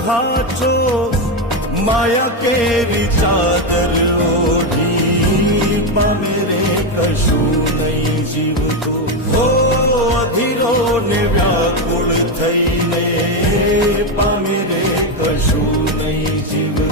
હાચો માયા કેરી ચાદર ઓઢી પામે રે કશું નહીં જીવતો હો અધીરો ને વ્યાકુળ થઈને પામે રે કશું નહીં જીવ